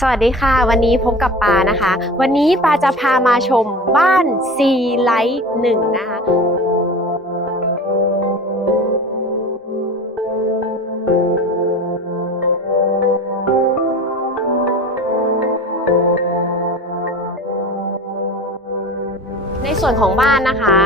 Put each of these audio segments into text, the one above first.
สวัสดีค่ะ วันนี้พบกับปานะคะ วันนี้ปาจะพามาชมบ้านซีไลท์หนึ่งนะคะในส่วนของบ้านนะคะ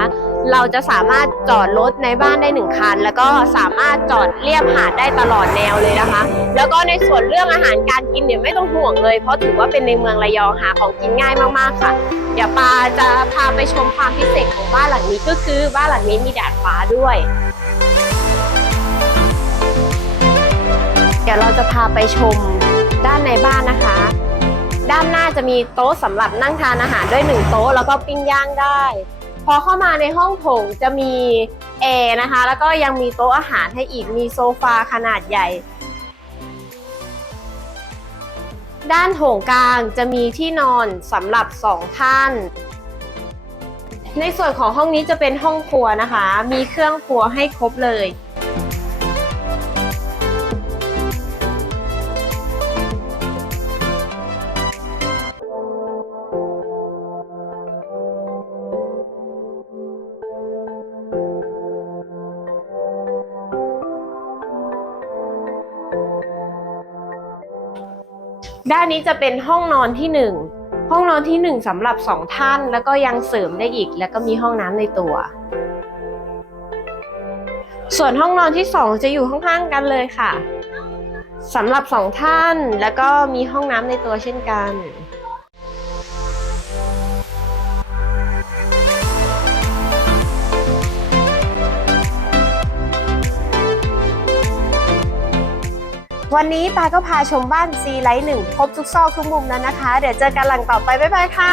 เราจะสามารถจอดรถในบ้านได้หนึ่งคัน แล้วก็สามารถจอดเรียบหาดได้ตลอดแนวเลยนะคะ แล้วก็ในส่วนเรื่องอาหารการกินเนี่ยไม่ต้องห่วงเลย เพราะถือว่าเป็นในเมืองระยองหาของกินง่ายมากๆค่ะ เดี๋ยวปาจะพาไปชมความพิเศษของบ้านหลังนี้ก็คือบ้านหลังนี้มีดาดฟ้าด้วยเดี๋ยวเราจะพาไปชมด้านในบ้านนะคะ ด้านหน้าจะมีโต๊ะสำหรับนั่งทานอาหารด้วยหนึ่งโต๊ะแล้วก็ปิ้งย่างได้ พอเข้ามาในห้องโถงจะมีแอร์นะคะ แล้วก็ยังมีโต๊ะอาหารให้อีกมีโซฟาขนาดใหญ่ ด้านโถงกลางจะมีที่นอนสำหรับสองท่าน ในส่วนของห้องนี้จะเป็นห้องครัวนะคะ มีเครื่องครัวให้ครบเลย ด้านนี้จะเป็นห้องนอนที่หนึ่งห้องนอนที่หนึ่งสำหรับสองท่าน แล้วก็ยังเสริมได้อีก แล้วก็มีห้องน้ำในตัว ส่วนห้องนอนที่สองจะอยู่ข้างๆกันเลยค่ะสำหรับสองท่านแล้วก็มีห้องน้ำในตัวเช่นกัน วันนี้ปาก็พาชมบ้านซีไลท์หนึ่งพบทุกซอกทุกมุมแล้วนะคะ เดี๋ยวเจอกันหลังต่อไป บ๊ายบายค่ะ